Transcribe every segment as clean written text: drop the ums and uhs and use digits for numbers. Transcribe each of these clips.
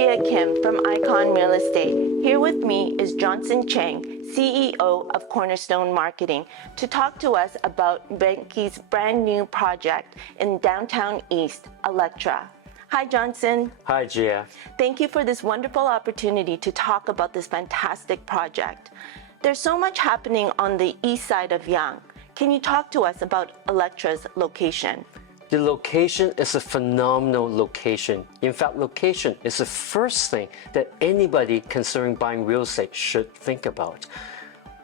Jia Kim from Icon Real Estate. Here with me is Johnson Chang, CEO of Cornerstone Marketing, to talk to us about Vanke's brand new project in downtown East, Elektra. Hi, Johnson. Hi, Jia. Thank you for this wonderful opportunity to talk about this fantastic project. There's so much happening on the east side of Yonge. Can you talk to us about Elektra's location? The location is a phenomenal location. In fact, location is the first thing that anybody considering buying real estate should think about.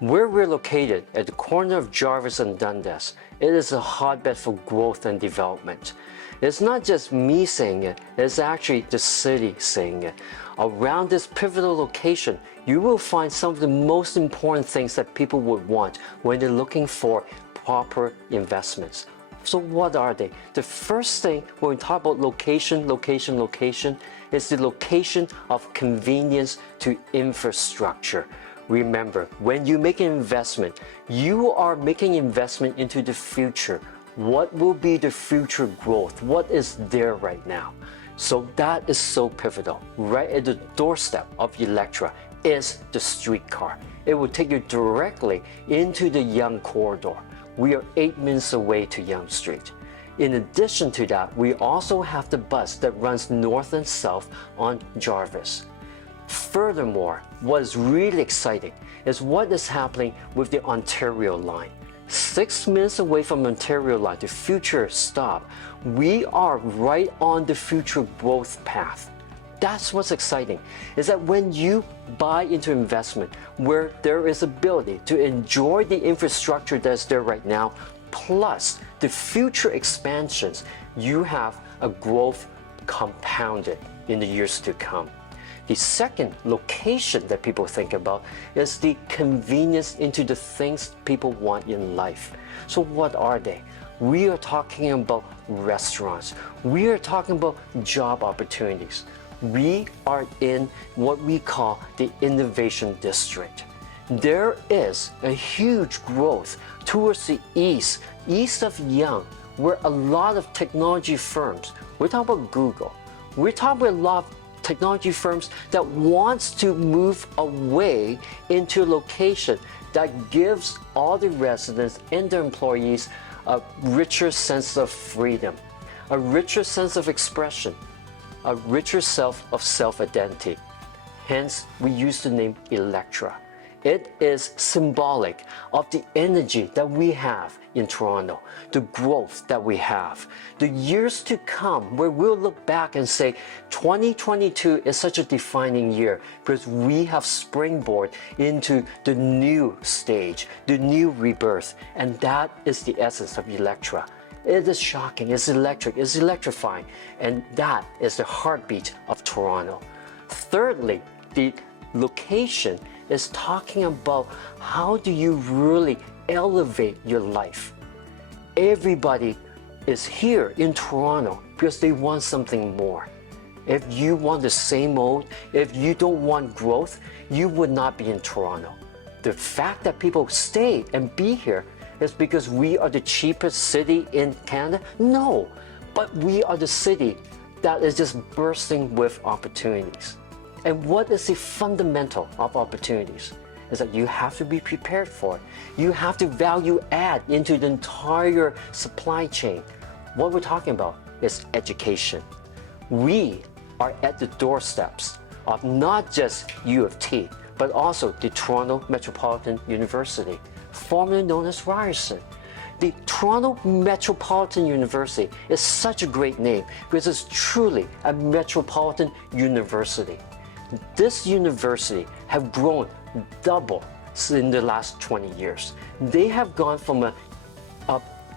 Where we're located, at the corner of Jarvis and Dundas, it is a hotbed for growth and development. It's not just me saying it, it's actually the city saying it. Around this pivotal location, you will find some of the most important things that people would want when they're looking for proper investments. So what are they? The first thing when we talk about location is the location of convenience to infrastructure. Remember, when you make an investment, you are making investment into the future. What will be the future growth? What is there right now? So that is so pivotal. Right at the doorstep of Elektra is the streetcar. It will take you directly into the Yonge corridor. We are 8 minutes away to Yonge Street. In addition to that, we also have the bus that runs north and south on Jarvis. Furthermore, what is really exciting is what is happening with the Ontario line. 6 minutes away from Ontario line, the future stop, we are right on the future growth path. That's what's exciting, is that when you buy into investment where there is ability to enjoy the infrastructure that's there right now, plus the future expansions, you have a growth compounded in the years to come. The second location that people think about is the convenience into the things people want in life. So what are they? We are talking about restaurants. We are talking about job opportunities. We are in what we call the Innovation District. There is a huge growth towards the east of Yonge, where a lot of technology firms, we're talking about Google, we're talking about a lot of technology firms that wants to move away into a location that gives all the residents and their employees a richer sense of freedom, a richer sense of expression, a richer self-identity. Hence, we use the name Elektra. It is symbolic of the energy that we have in Toronto, the growth that we have, the years to come where we'll look back and say 2022 is such a defining year because we have springboard into the new stage, the new rebirth, and that is the essence of Elektra. It is shocking, it's electric, it's electrifying, and that is the heartbeat of Toronto. Thirdly, the location is talking about how do you really elevate your life. Everybody is here in Toronto because they want something more. If you want the same old, if you don't want growth, you would not be in Toronto. The fact that people stay and be here is because we are the cheapest city in Canada? No, but we are the city that is just bursting with opportunities. And what is the fundamental of opportunities? Is that you have to be prepared for it. You have to value add into the entire supply chain. What we're talking about is education. We are at the doorsteps of not just U of T, but also the Toronto Metropolitan University, formerly known as Ryerson. The Toronto Metropolitan University is such a great name because it's truly a metropolitan university. This university have grown double in the last 20 years. They have gone from an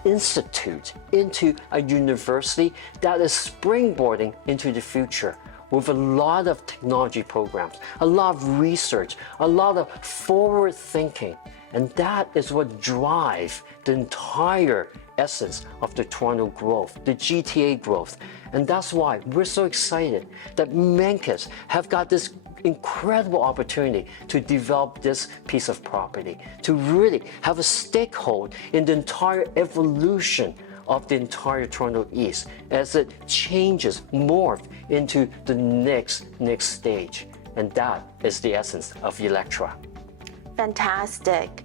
institute into a university that is springboarding into the future with a lot of technology programs, a lot of research, a lot of forward thinking. And that is what drives the entire essence of the Toronto growth, the GTA growth. And that's why we're so excited that Vanke have got this incredible opportunity to develop this piece of property, to really have a stakehold in the entire evolution of the entire Toronto East as it changes, morph into the next stage. And that is the essence of Elektra. Fantastic.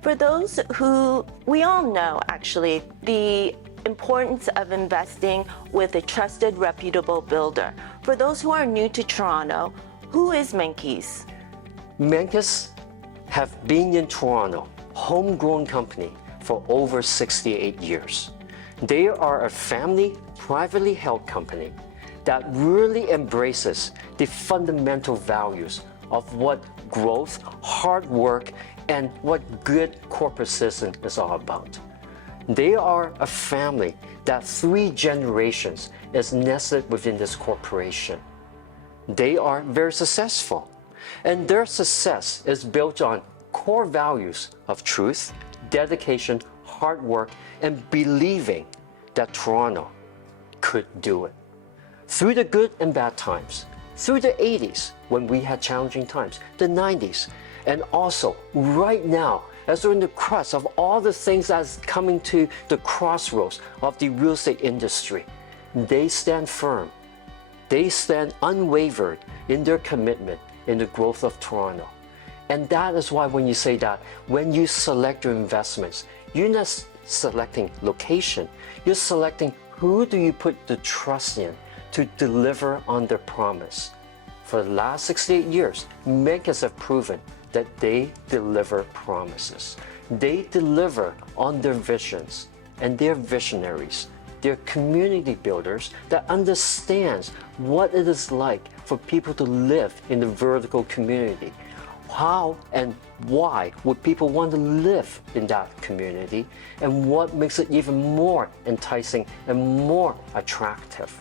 For those who, we all know actually, the importance of investing with a trusted, reputable builder. For those who are new to Toronto, who is Menkes? Menkes have been in Toronto, homegrown company, for over 68 years. They are a family, privately held company that really embraces the fundamental values of what growth, hard work, and what good corporate citizen is all about. They are a family that 3 generations is nested within this corporation. They are very successful, and their success is built on core values of truth, dedication, hard work, and believing that Toronto could do it. Through the good and bad times, through the 80s when we had challenging times, the 90s, and also right now as we're in the crust of all the things that's coming to the crossroads of the real estate industry, they stand firm. They stand unwavered in their commitment in the growth of Toronto. And that is why when you say that, when you select your investments, you're not selecting location, you're selecting who do you put the trust in to deliver on their promise. For the last 68 years, Menkes have proven that they deliver promises. They deliver on their visions, and they're visionaries. They're community builders that understands what it is like for people to live in the vertical community. How and why would people want to live in that community, and what makes it even more enticing and more attractive?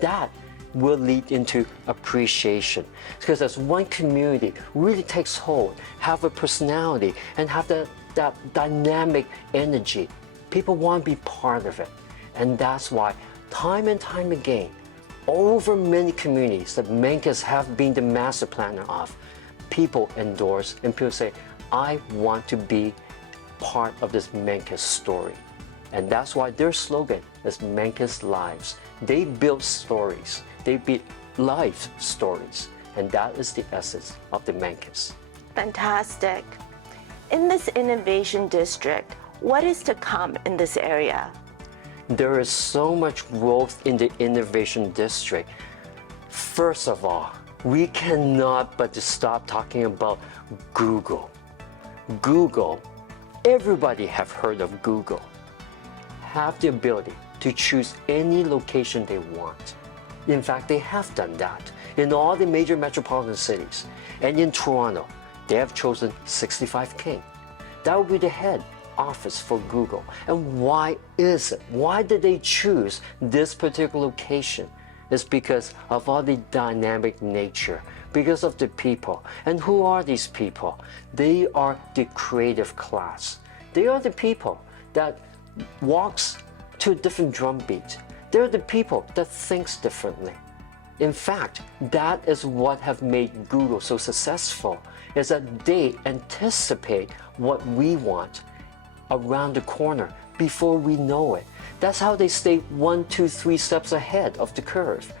That will lead into appreciation. Because as one community really takes hold, have a personality, and have that dynamic energy, people want to be part of it. And that's why time and time again, over many communities that Menkes have been the master planner of, people endorse and people say, I want to be part of this Menkes story. And that's why their slogan is Menkes Lives. They build stories. They build life stories. And that is the essence of the Menkes. Fantastic. In this innovation district, what is to come in this area? There is so much growth in the innovation district. First of all, we cannot but to stop talking about Google. Google, everybody have heard of Google, have the ability to choose any location they want. In fact, they have done that in all the major metropolitan cities. And in Toronto, they have chosen 65 King. That will be the head office for Google. And why is it? Why did they choose this particular location? It's because of all the dynamic nature, because of the people. And who are these people? They are the creative class. They are the people that walks to a different drum beat. They're the people that thinks differently. In fact, that is what have made Google so successful, is that they anticipate what we want around the corner before we know it. That's how they stay 1, 2, 3 steps ahead of the curve.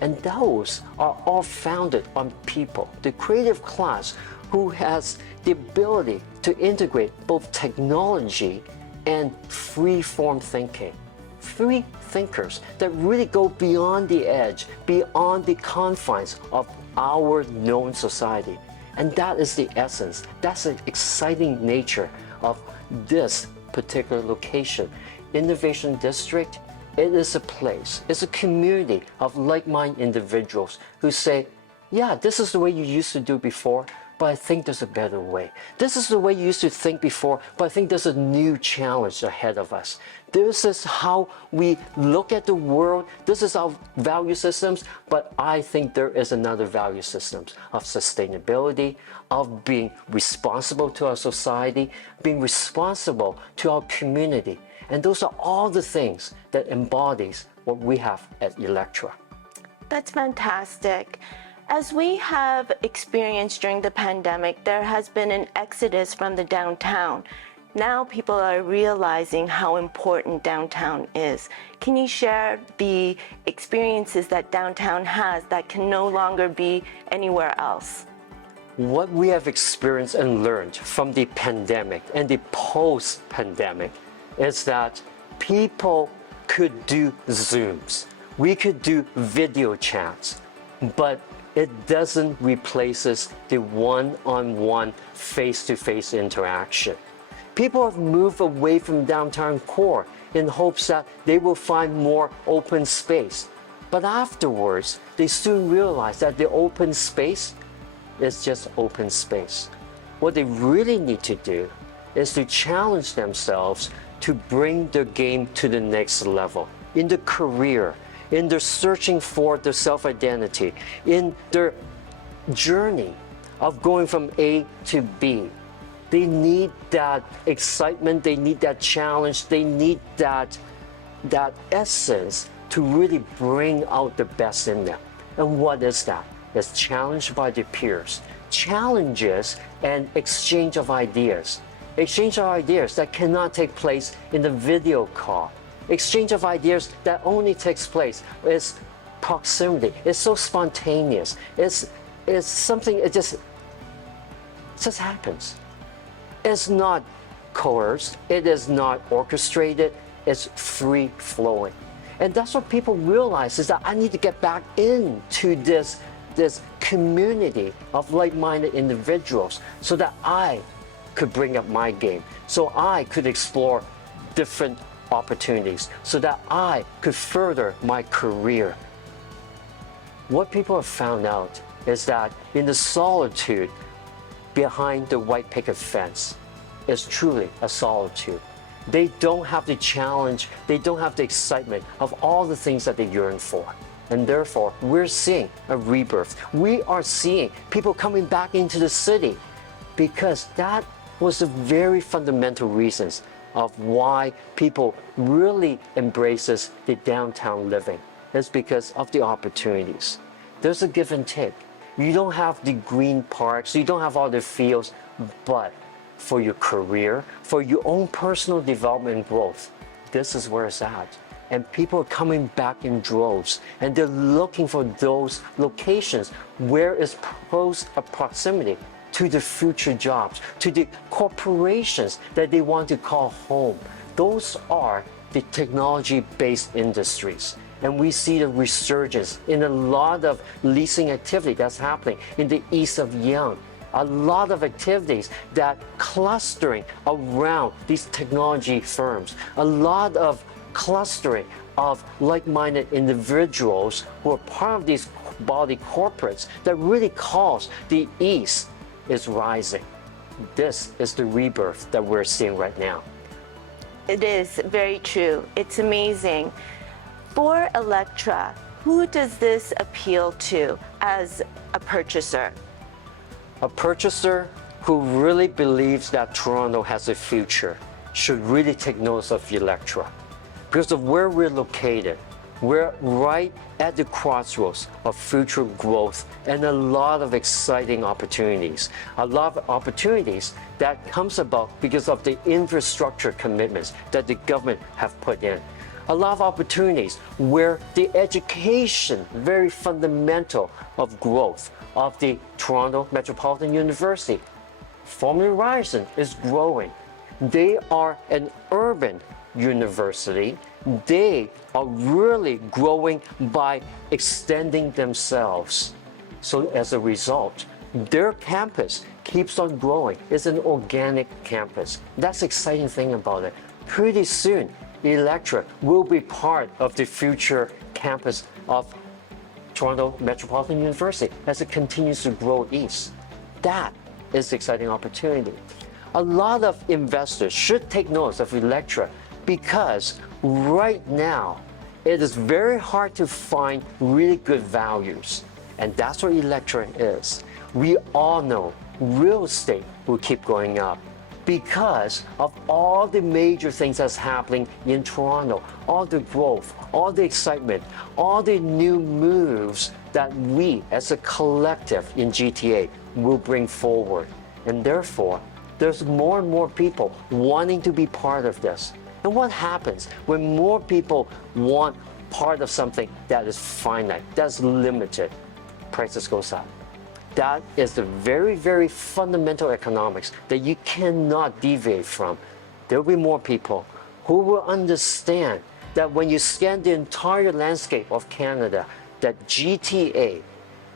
And those are all founded on people, the creative class who has the ability to integrate both technology and free-form thinking. Free thinkers that really go beyond the edge, beyond the confines of our known society. And that is the essence, that's the exciting nature of this particular location. Innovation District, it is a place, it's a community of like-minded individuals who say, yeah, this is the way you used to do before, but I think there's a better way. This is the way you used to think before, but I think there's a new challenge ahead of us. This is how we look at the world. This is our value systems, but I think there is another value system of sustainability, of being responsible to our society, being responsible to our community. And those are all the things that embodies what we have at Elektra. That's fantastic. As we have experienced during the pandemic, there has been an exodus from the downtown. Now people are realizing how important downtown is. Can you share the experiences that downtown has that can no longer be anywhere else? What we have experienced and learned from the pandemic and the post-pandemic is that people could do Zooms, we could do video chats, but it doesn't replace the one-on-one, face-to-face interaction. People have moved away from downtown core in hopes that they will find more open space. But afterwards, they soon realize that the open space is just open space. What they really need to do is to challenge themselves to bring their game to the next level in their career, in their searching for their self-identity, in their journey of going from A to B. They need that excitement, they need that challenge, they need that essence to really bring out the best in them. And what is that? It's challenged by their peers. Challenges and exchange of ideas. Exchange of ideas that cannot take place in the video call. Exchange of ideas that only takes place is proximity. It's so spontaneous. It's something, it just happens. It's not coerced, it is not orchestrated, it's free flowing. And that's what people realize, is that I need to get back into this community of like-minded individuals so that I could bring up my game, so I could explore different opportunities, so that I could further my career. What people have found out is that in the solitude behind the white picket fence is truly a solitude. They don't have the challenge, they don't have the excitement of all the things that they yearn for. And therefore, we're seeing a rebirth. We are seeing people coming back into the city because that was the very fundamental reasons of why people really embraces the downtown living. It's because of the opportunities. There's a give and take. You don't have the green parks, you don't have all the fields, but for your career, for your own personal development and growth, this is where it's at. And people are coming back in droves, and they're looking for those locations where it's close a proximity to the future jobs, to the corporations that they want to call home. Those are the technology-based industries. And we see the resurgence in a lot of leasing activity that's happening in the east of Yonge. A lot of activities that clustering around these technology firms. A lot of clustering of like-minded individuals who are part of these body corporates that really cause the East is rising. This is the rebirth that we're seeing right now. It is very true. It's amazing. For Elektra, who does this appeal to as a purchaser? A purchaser who really believes that Toronto has a future should really take notice of Elektra. Because of where we're located, we're right at the crossroads of future growth and a lot of exciting opportunities. A lot of opportunities that comes about because of the infrastructure commitments that the government have put in. A lot of opportunities where the education, very fundamental of growth of the Toronto Metropolitan University, formerly Ryerson, is growing. They are an urban university. They are really growing by extending themselves. So as a result, their campus keeps on growing. It's an organic campus. That's the exciting thing about it. Pretty soon, Elektra will be part of the future campus of Toronto Metropolitan University as it continues to grow east. That is the exciting opportunity. A lot of investors should take notice of Elektra because right now it is very hard to find really good values. And that's what Elektra is. We all know real estate will keep going up because of all the major things that's happening in Toronto, all the growth, all the excitement, all the new moves that we as a collective in GTA will bring forward. And therefore, There's more and more people wanting to be part of this. And what happens when more people want part of something that is finite, that's limited? Prices goes up. That is the very, very fundamental economics that you cannot deviate from. There will be more people who will understand that when you scan the entire landscape of Canada, that GTA,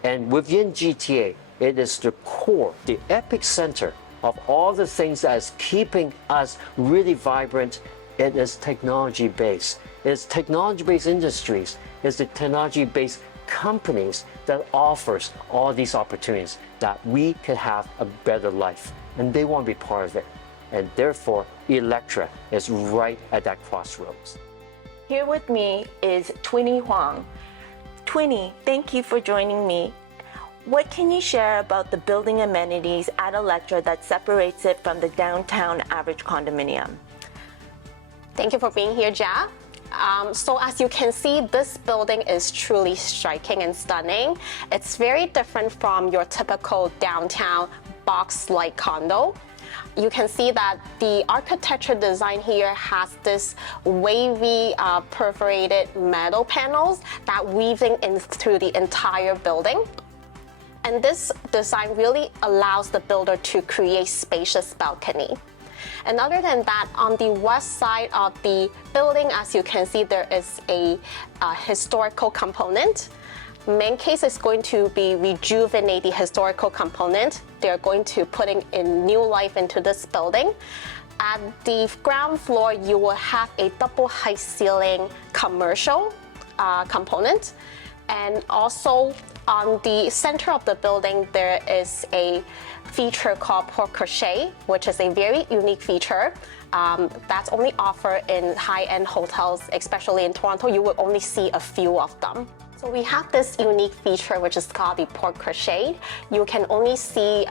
and within GTA, it is the core, the epicenter of all the things that is keeping us really vibrant. It is technology-based. It's technology-based industries. It's the technology-based companies that offers all these opportunities that we could have a better life. And they want to be part of it. And therefore, Elektra is right at that crossroads. Here with me is Twinny Huang. Twinny, thank you for joining me. What can you share about the building amenities at Elektra that separates it from the downtown average condominium? Thank you for being here, Jia. So as you can see, this building is truly striking and stunning. It's very different from your typical downtown box-like condo. You can see that the architecture design here has this wavy perforated metal panels that weaving in through the entire building. And this design really allows the builder to create spacious balcony. And other than that, on the west side of the building, as you can see, there is a historical component. Main case is going to be rejuvenate the historical component. They're going to putting in new life into this building. At the ground floor, you will have a double height ceiling commercial component. And also on the center of the building, there is a feature called porte cochere, which is a very unique feature that's only offered in high-end hotels, especially in Toronto. You will only see a few of them. So we have this unique feature which is called the porte cochere. You can only see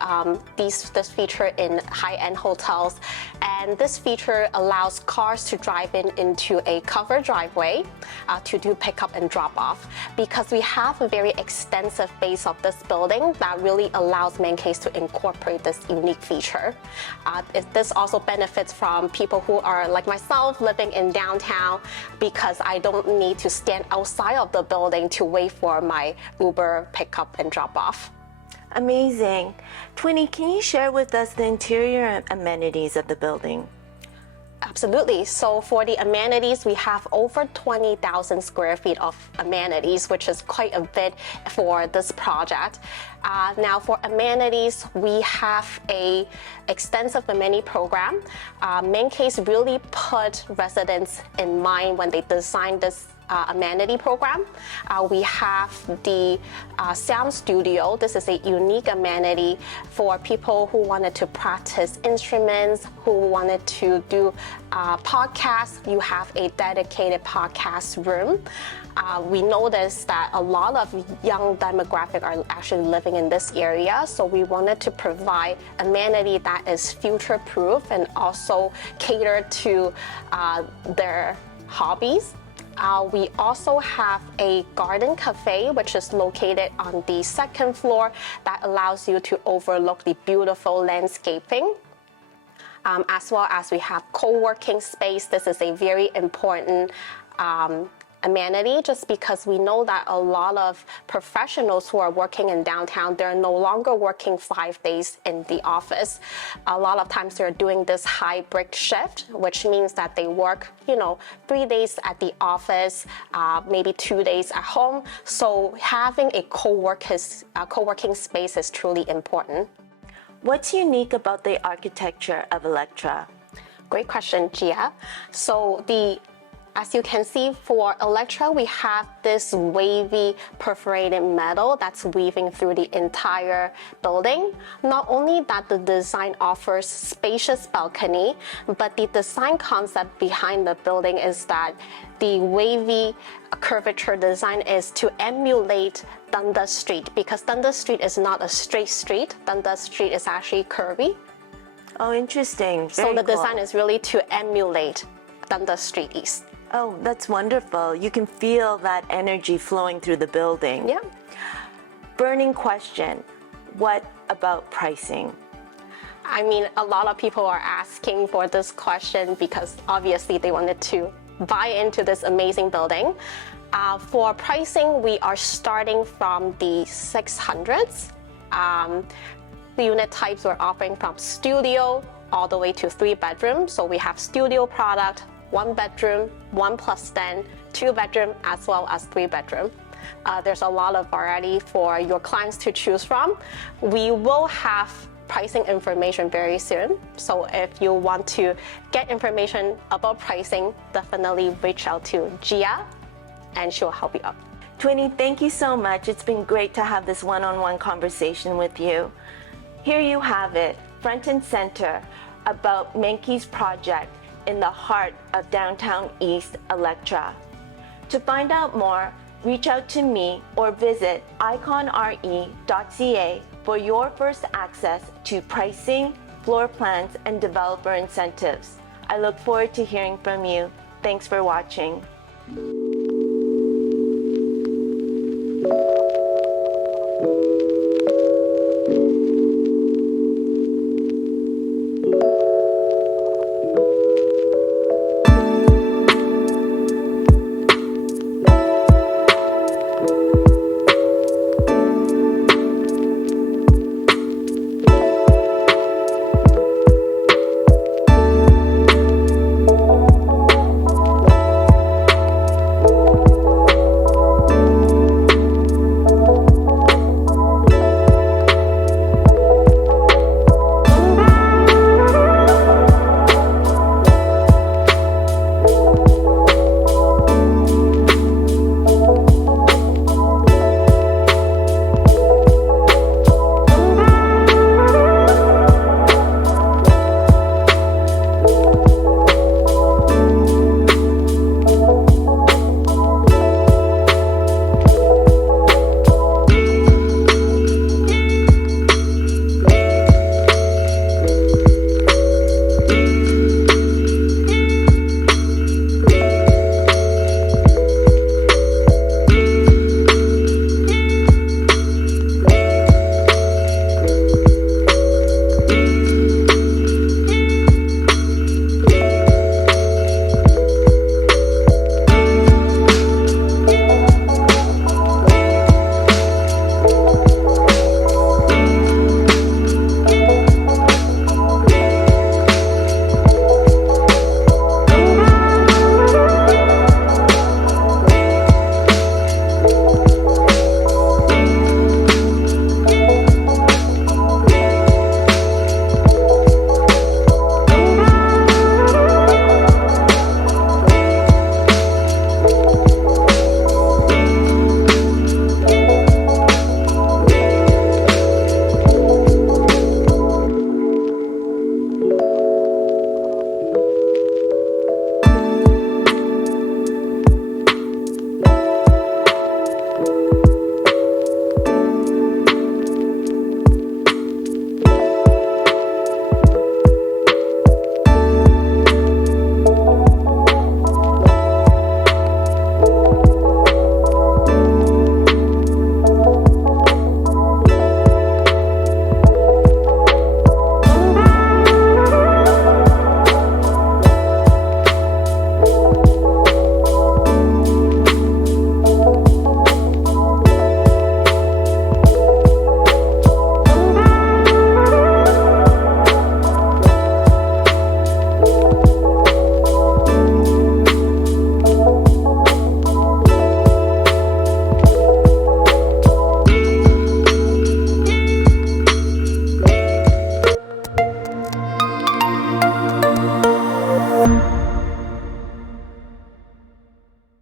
this feature in high-end hotels, and this feature allows cars to drive into a covered driveway to do pickup and drop off. Because we have a very extensive base of this building that really allows main case to incorporate this unique feature. This also benefits from people who are like myself living in downtown, because I don't need to stand outside of the building to wait for my Uber pickup and drop off. Amazing. Twinny, can you share with us the interior amenities of the building? Absolutely. So for the amenities, we have over 20,000 square feet of amenities, which is quite a bit for this project. Now for amenities, we have a extensive amenity program. Main case really put residents in mind when they designed this amenity program. We have the sound studio. This is a unique amenity for people who wanted to practice instruments, who wanted to do podcasts. You have a dedicated podcast room. We noticed that a lot of young demographic are actually living in this area, so we wanted to provide amenity that is future-proof and also cater to their hobbies. We also have a garden cafe, which is located on the second floor, that allows you to overlook the beautiful landscaping. As well as we have co-working space. This is a very important amenity, just because we know that a lot of professionals who are working in downtown, they're no longer working 5 days in the office. A lot of times they're doing this hybrid shift, which means that they work, 3 days at the office, maybe 2 days at home. So having a co-working space is truly important. What's unique about the architecture of Elektra? Great question, Gia. So as you can see, for Elektra, we have this wavy perforated metal that's weaving through the entire building. Not only that the design offers spacious balcony, but the design concept behind the building is that the wavy curvature design is to emulate Dundas Street, because Dundas Street is not a straight street. Dundas Street is actually curvy. Oh, interesting. So the cool. design is really to emulate Dundas Street East. Oh, that's wonderful. You can feel that energy flowing through the building. Yeah. Burning question, what about pricing? I mean, a lot of people are asking for this question because obviously they wanted to buy into this amazing building. For pricing, we are starting from the 600s. The unit types we're offering from studio all the way to 3-bedroom. So we have studio product, 1-bedroom, 1+10, 2-bedroom, as well as 3-bedroom. There's a lot of variety for your clients to choose from. We will have pricing information very soon. So if you want to get information about pricing, definitely reach out to Gia and she'll help you out. Twinnie, thank you so much. It's been great to have this one-on-one conversation with you. Here you have it, front and center, about Menke's project in the heart of downtown East Elektra. To find out more, reach out to me or visit iconre.ca for your first access to pricing, floor plans, and developer incentives. I look forward to hearing from you. Thanks for watching.